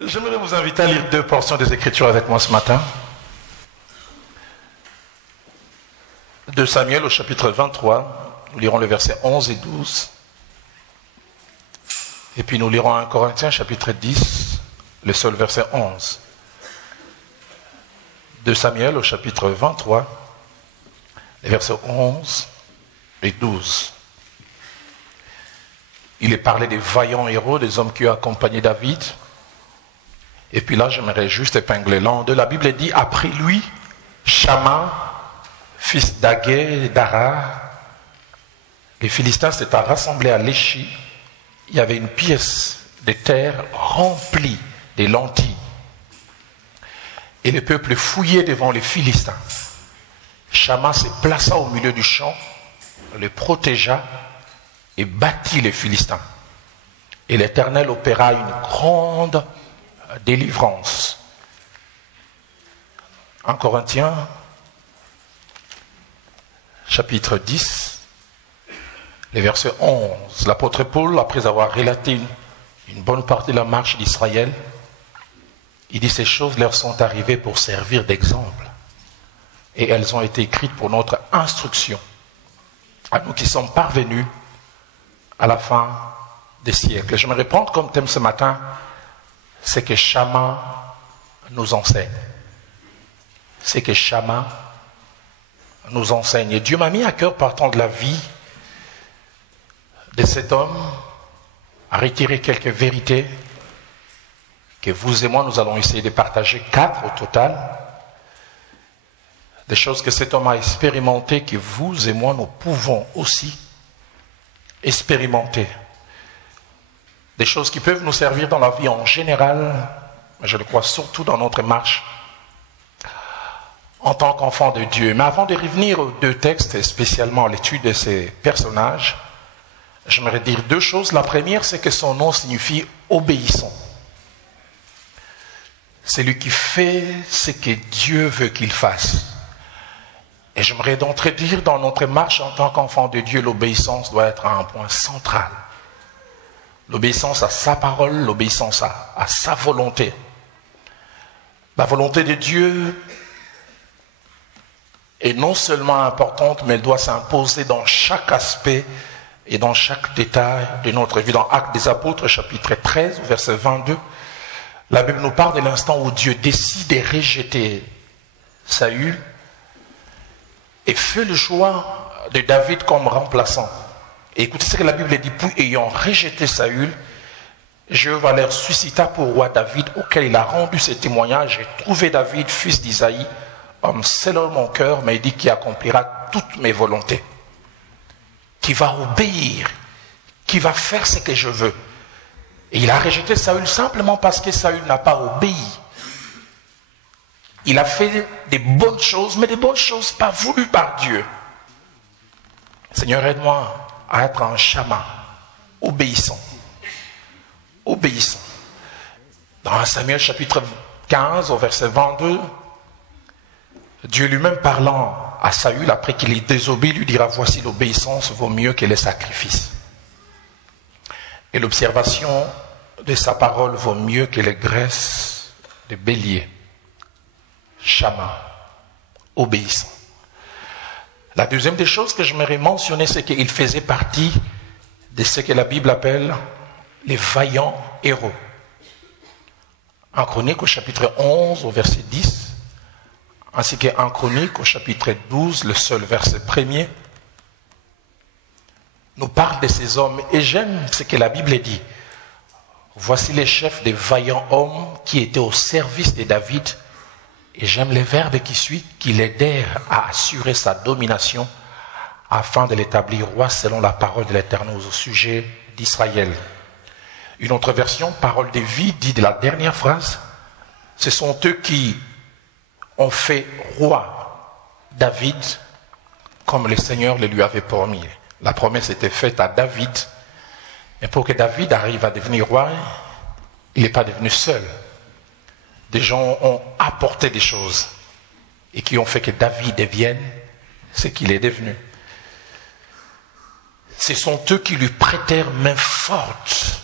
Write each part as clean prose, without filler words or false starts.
J'aimerais vous inviter à lire deux portions des Écritures avec moi ce matin. 2 Samuel au chapitre 23, nous lirons le verset 11 et 12. Et puis nous lirons 1 Corinthiens chapitre 10, le seul verset 11. 2 Samuel au chapitre 23, les versets 11 et 12. Il est parlé des vaillants héros, des hommes qui ont accompagné David. Et puis là, j'aimerais juste épingler l'an 2. La Bible dit, après lui, Shama, fils d'Agué et d'Ara, les Philistins s'étaient rassemblés à Léchi. Il y avait une pièce de terre remplie de lentilles. Et le peuple fouillait devant les Philistins. Shama se plaça au milieu du champ, les protégea et battit les Philistins. Et l'Éternel opéra une grande délivrance. 1 Corinthiens, chapitre 10, les versets 11. L'apôtre Paul, après avoir relaté une bonne partie de la marche d'Israël, il dit: ces choses leur sont arrivées pour servir d'exemple. Et elles ont été écrites pour notre instruction, à nous qui sommes parvenus à la fin des siècles. Et je me répondre comme thème ce matin, c'est que Shama nous enseigne. C'est que Shama nous enseigne. Et Dieu m'a mis à cœur, partant de la vie de cet homme, à retirer quelques vérités que vous et moi, nous allons essayer de partager, 4 au total. Des choses que cet homme a expérimentées, que vous et moi, nous pouvons aussi expérimenter. Des choses qui peuvent nous servir dans la vie en général, mais je le crois surtout dans notre marche en tant qu'enfant de Dieu. Mais avant de revenir aux 2 textes, et spécialement à l'étude de ces personnages, j'aimerais dire 2 choses. La première, c'est que son nom signifie obéissant. C'est lui qui fait ce que Dieu veut qu'il fasse. Et j'aimerais d'entrée dire, dans notre marche en tant qu'enfant de Dieu, l'obéissance doit être un point central. L'obéissance à sa parole, l'obéissance à sa volonté. La volonté de Dieu est non seulement importante, mais elle doit s'imposer dans chaque aspect et dans chaque détail de notre vie. Dans Actes des Apôtres, chapitre 13, verset 22, la Bible nous parle de l'instant où Dieu décide de rejeter Saül et fait le choix de David comme remplaçant. Et écoutez ce que la Bible dit: puis ayant rejeté Saül, Jéhovah leur suscita pour roi David, auquel il a rendu ce témoignage: j'ai trouvé David, fils d'Isaïe, homme selon mon cœur, mais il dit qui accomplira toutes mes volontés, qui va obéir, qui va faire ce que je veux. Et il a rejeté Saül simplement parce que Saül n'a pas obéi. Il a fait des bonnes choses, mais des bonnes choses pas voulues par Dieu. Seigneur, aide-moi à être un Shama, obéissant. Obéissant. Dans 1 Samuel chapitre 15, au verset 22, Dieu lui-même parlant à Saül, après qu'il ait désobéi, lui dira: voici, l'obéissance vaut mieux que les sacrifices. Et l'observation de sa parole vaut mieux que les graisses de bélier. Shama, obéissant. La deuxième des choses que j'aimerais mentionner, c'est qu'il faisait partie de ce que la Bible appelle les vaillants héros. En Chronique au chapitre 11 au verset 10, ainsi qu'en Chronique au chapitre 12, le seul verset premier, nous parle de ces hommes. Et j'aime ce que la Bible dit. Voici les chefs des vaillants hommes qui étaient au service de David. Et j'aime les verbes qui suivent, qui l'aidèrent à assurer sa domination afin de l'établir roi selon la parole de l'Éternel au sujet d'Israël. Une autre version, parole de vie, dit de la dernière phrase: ce sont eux qui ont fait roi David comme le Seigneur le lui avait promis. La promesse était faite à David. Et pour que David arrive à devenir roi, il n'est pas devenu seul. Des gens ont apporté des choses et qui ont fait que David devienne ce qu'il est devenu. Ce sont eux qui lui prêtèrent main forte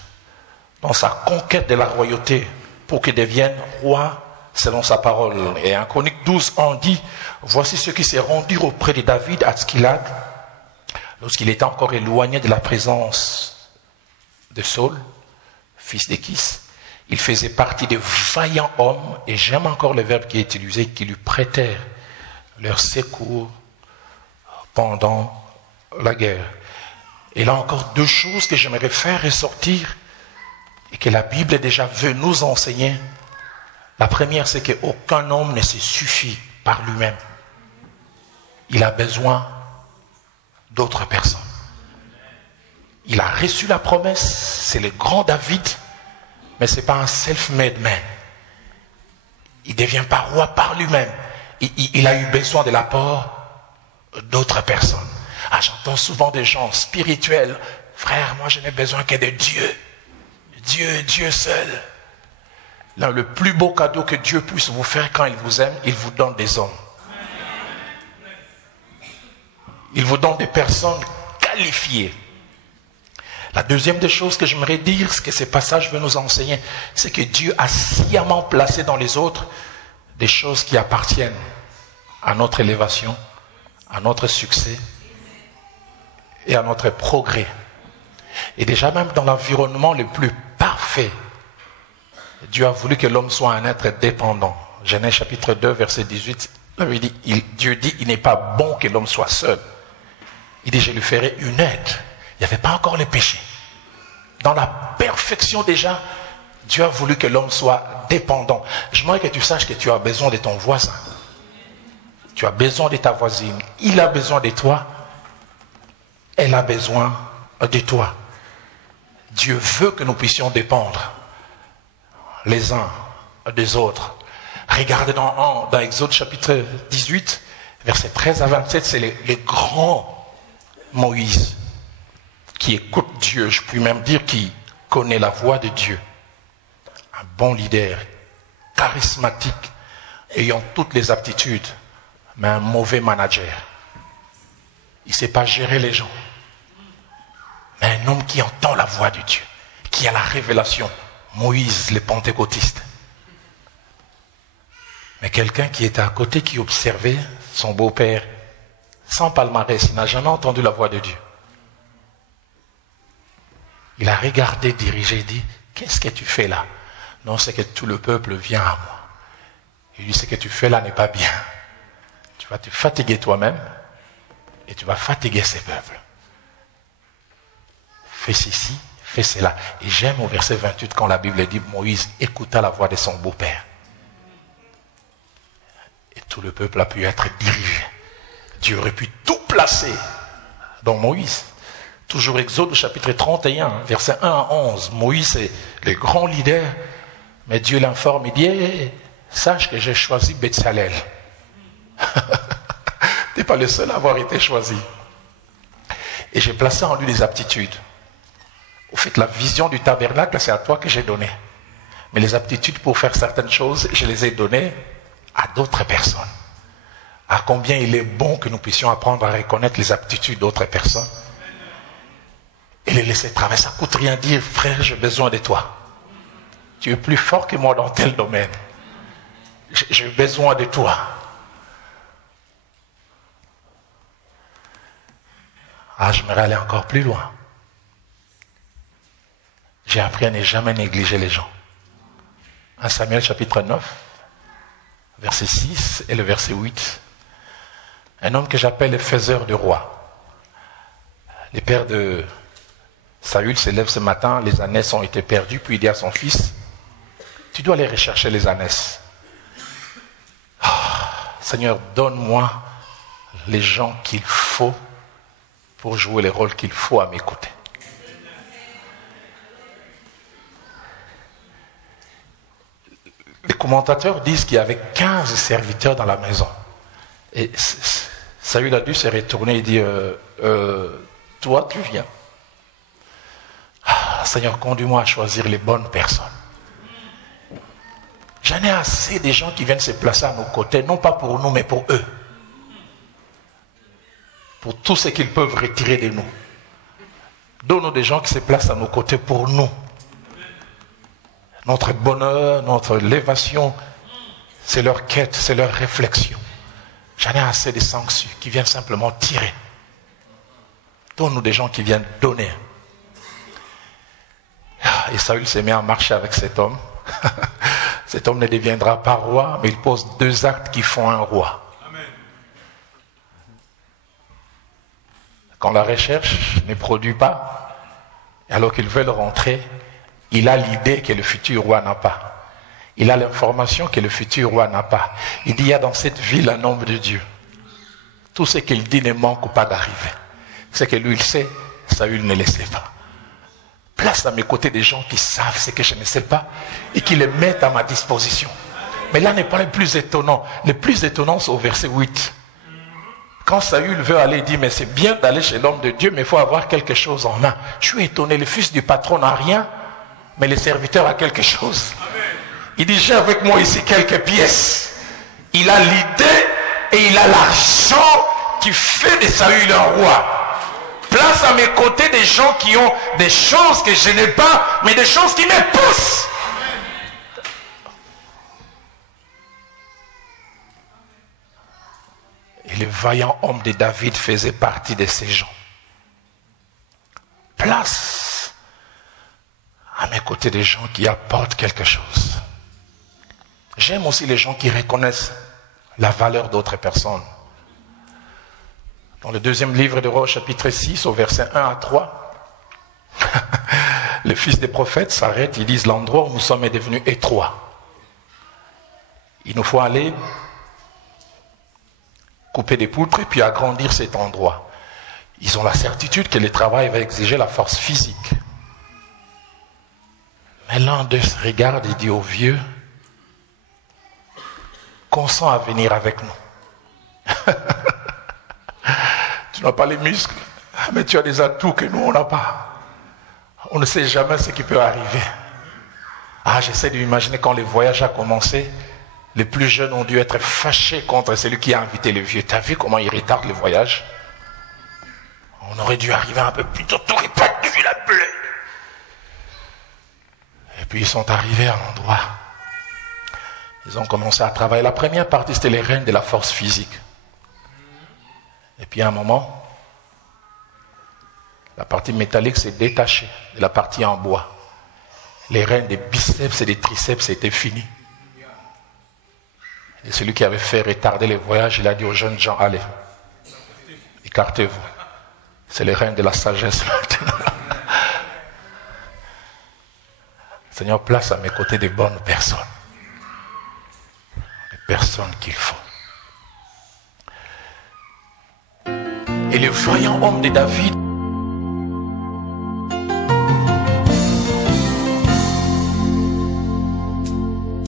dans sa conquête de la royauté pour qu'il devienne roi selon sa parole. Et en Chronique 12, on dit, voici ceux qui se rendirent auprès de David à Tskilad, lorsqu'il était encore éloigné de la présence de Saul, fils d'Échis. Il faisait partie des vaillants hommes, et j'aime encore le verbe qui est utilisé, qui lui prêtèrent leur secours pendant la guerre. Et là encore, deux choses que j'aimerais faire ressortir et que la Bible déjà veut nous enseigner. La première, c'est qu'aucun homme ne se suffit par lui-même. Il a besoin d'autres personnes. Il a reçu la promesse, c'est le grand David, mais ce n'est pas un self-made man. Il ne devient pas roi par lui-même. Il a eu besoin de l'apport d'autres personnes. Ah, j'entends souvent des gens spirituels. Frère, moi je n'ai besoin que de Dieu. Dieu seul. Là, le plus beau cadeau que Dieu puisse vous faire quand il vous aime, il vous donne des hommes. Il vous donne des personnes qualifiées. La deuxième des choses que j'aimerais dire, ce que ce passage veut nous enseigner, c'est que Dieu a sciemment placé dans les autres des choses qui appartiennent à notre élévation, à notre succès et à notre progrès. Et déjà même dans l'environnement le plus parfait, Dieu a voulu que l'homme soit un être dépendant. Genèse chapitre 2, verset 18, Dieu dit, il n'est pas bon que l'homme soit seul. Il dit, je lui ferai une aide. Il n'y avait pas encore le péché. Dans la perfection déjà, Dieu a voulu que l'homme soit dépendant. J'aimerais que tu saches que tu as besoin de ton voisin. Tu as besoin de ta voisine. Il a besoin de toi. Elle a besoin de toi. Dieu veut que nous puissions dépendre les uns des autres. Regardez dans Exode chapitre 18, versets 13 à 27, c'est le grand Moïse qui écoute Dieu, je puis même dire qui connaît la voix de Dieu. Un bon leader, charismatique, ayant toutes les aptitudes, mais un mauvais manager. Il ne sait pas gérer les gens. Mais un homme qui entend la voix de Dieu, qui a la révélation. Moïse, le pentecôtiste. Mais quelqu'un qui était à côté, qui observait son beau-père, sans palmarès, il n'a jamais entendu la voix de Dieu. Il a regardé, dirigé, dit, qu'est-ce que tu fais là? Non, c'est que tout le peuple vient à moi. Il dit, ce que tu fais là n'est pas bien. Tu vas te fatiguer toi-même et tu vas fatiguer ces peuples. Fais ceci, fais cela. Et j'aime au verset 28 quand la Bible dit, Moïse écouta la voix de son beau-père. Et tout le peuple a pu être dirigé. Dieu aurait pu tout placer dans Moïse. Toujours Exode chapitre 31, verset 1 à 11. Moïse est le grand leader, mais Dieu l'informe, il dit, hey, sache que j'ai choisi Betsalel. Tu n'es pas le seul à avoir été choisi. Et j'ai placé en lui des aptitudes. Au fait, la vision du tabernacle, c'est à toi que j'ai donné. Mais les aptitudes pour faire certaines choses, je les ai données à d'autres personnes. À combien il est bon que nous puissions apprendre à reconnaître les aptitudes d'autres personnes et les laisser travailler. Ça ne coûte rien dire, frère, j'ai besoin de toi. Tu es plus fort que moi dans tel domaine. J'ai besoin de toi. Ah, j'aimerais aller encore plus loin. J'ai appris à ne jamais négliger les gens. 1 Samuel chapitre 9, verset 6 et le verset 8. Un homme que j'appelle le faiseur de rois. Le père de Saül se lève ce matin, les ânesses ont été perdues, puis il dit à son fils, tu dois aller rechercher les ânesses. Oh, Seigneur, donne-moi les gens qu'il faut pour jouer les rôles qu'il faut à m'écouter. Les commentateurs disent qu'il y avait 15 serviteurs dans la maison. Et Saül a dû se retourner et dire, toi tu viens. Ah, Seigneur, conduis-moi à choisir les bonnes personnes. J'en ai assez des gens qui viennent se placer à nos côtés, non pas pour nous, mais pour eux. Pour tout ce qu'ils peuvent retirer de nous. Donne-nous des gens qui se placent à nos côtés pour nous. Notre bonheur, notre élévation, c'est leur quête, c'est leur réflexion. J'en ai assez de sanctions qui viennent simplement tirer. Donne-nous des gens qui viennent donner. Et Saül s'est mis à marcher avec cet homme. Cet homme ne deviendra pas roi, mais il pose 2 actes qui font un roi. Quand la recherche ne produit pas, alors qu'ils veulent rentrer, il a l'idée que le futur roi n'a pas. Il a l'information que le futur roi n'a pas. Il dit, il y a dans cette ville un homme de Dieu. Tout ce qu'il dit ne manque pas d'arriver. Ce que lui il sait, Saül ne le sait pas. Place à mes côtés des gens qui savent ce que je ne sais pas et qui le mettent à ma disposition. Mais là n'est pas le plus étonnant. Le plus étonnant, c'est au verset 8. Quand Saül veut aller, il dit, mais c'est bien d'aller chez l'homme de Dieu, mais il faut avoir quelque chose en main. Je suis étonné, le fils du patron n'a rien, mais le serviteur a quelque chose. Il dit, j'ai avec moi ici quelques pièces. Il a l'idée et il a l'argent qui fait de Saül un roi. Place à mes côtés des gens qui ont des choses que je n'ai pas, mais des choses qui me poussent. Et le vaillant homme de David faisait partie de ces gens. Place à mes côtés des gens qui apportent quelque chose. J'aime aussi les gens qui reconnaissent la valeur d'autres personnes. Dans le 2e livre de Rois, chapitre 6, au verset 1 à 3, les fils des prophètes s'arrêtent, ils disent, l'endroit où nous sommes est devenu étroit. Il nous faut aller couper des poutres et puis agrandir cet endroit. Ils ont la certitude que le travail va exiger la force physique. Mais l'un d'eux se regarde et dit au vieux, consent à venir avec nous. Tu n'as pas les muscles, mais tu as des atouts que nous, on n'a pas. On ne sait jamais ce qui peut arriver. J'essaie de m'imaginer quand le voyage a commencé, les plus jeunes ont dû être fâchés contre celui qui a invité les vieux. Tu as vu comment ils retardent le voyage? On aurait dû arriver un peu plus tôt, tu n'aurais pas dû l'appeler. Et puis ils sont arrivés à l'endroit. Ils ont commencé à travailler. La première partie, c'était les rênes de la force physique. Et puis à un moment, la partie métallique s'est détachée de la partie en bois. Les rênes des biceps et des triceps étaient finis. Et celui qui avait fait retarder les voyages, il a dit aux jeunes gens, allez, écartez-vous. C'est les rênes de la sagesse maintenant. Seigneur, place à mes côtés des bonnes personnes. Les personnes qu'il faut. Et le vaillant homme de David